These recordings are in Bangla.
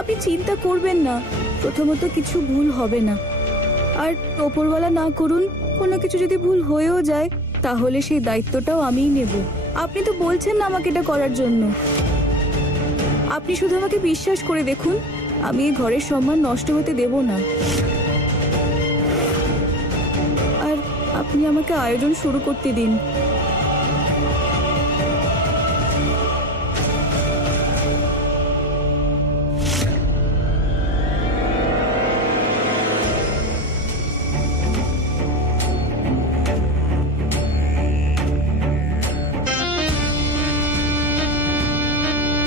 আপনি চিন্তা করবেন না, প্রথমত কিছু ভুল হবে না। আর ওপরওয়ালা না করুন, কোনো কিছু যদি ভুল হয়েও যায় তাহলে সেই দায়িত্বটাও আমিই নেব। আপনি তো বলছেন না আমাকে এটা করার জন্য। আপনি শুধু আমাকে বিশ্বাস করে দেখুন, আমি এই ঘরের সম্মান নষ্ট হতে দেব না। আর আপনি আমাকে আয়োজন শুরু করতে দিন।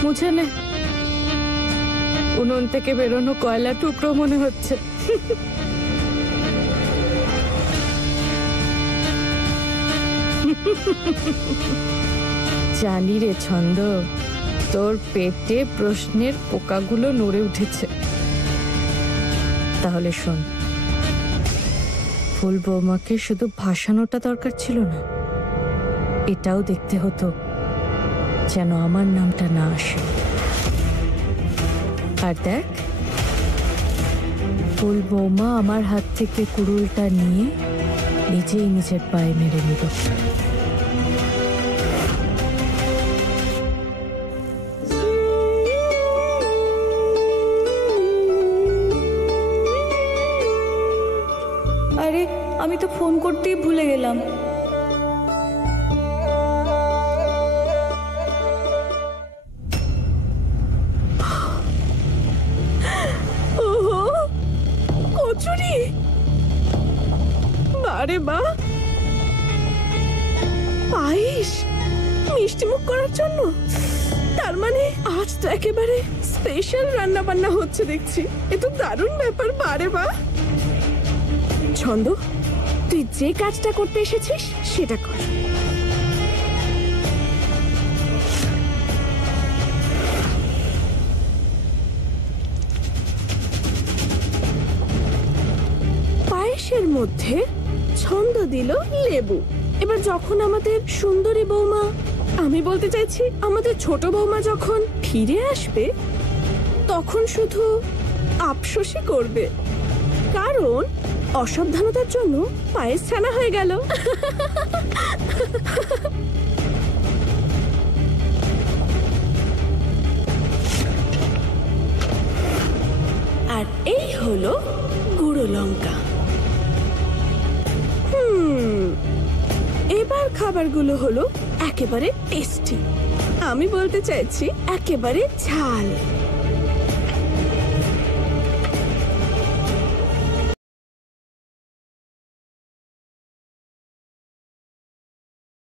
মুছে নে, উনুন থেকে বেরোনো কয়লা টুকরো মনে হচ্ছে। জানি রে ছন্দ, তোর পেটে প্রশ্নের পোকাগুলো নড়ে উঠেছে। তাহলে শোন, ফুল বৌমাকে শুধু ভাসানোটা দরকার ছিল না, এটাও দেখতে হতো যেন আমার নামটা না আসে। আর দেখ, ফুল বৌমা আমার হাত থেকে কুড়ুলটা নিয়ে নিজেই নিজের পায়ে মেরে নিল। আরে, আমি তো ফোন করতেই ভুলে গেলাম। আরে বা, পায়েস মিষ্টি মুখ করার জন্য। তার মানে আজ তো একেবারে স্পেশাল রান্না বান্না হচ্ছে দেখছি। এ তো দারুণ ব্যাপার। বারে বা, ছন্দ, তুই যে কাজটা করতে এসেছিস সেটা কর। পায়েসের মধ্যে ছন্দ দিল লেবু। এবার যখন আমাদের সুন্দরী বৌমা, আমি বলতে চাইছি আমাদের ছোট বৌমা যখন ফিরে আসবে, তখন শুধু আফসোসই করবে, কারণ অসাবধানতার জন্য পায়েস ছানা হয়ে গেল। আর এই হলো গুঁড়ো লঙ্কা। এবার খাবারগুলো হলো একেবারে টেস্টি, আমি বলতে চাইছি একেবারে ঝাল।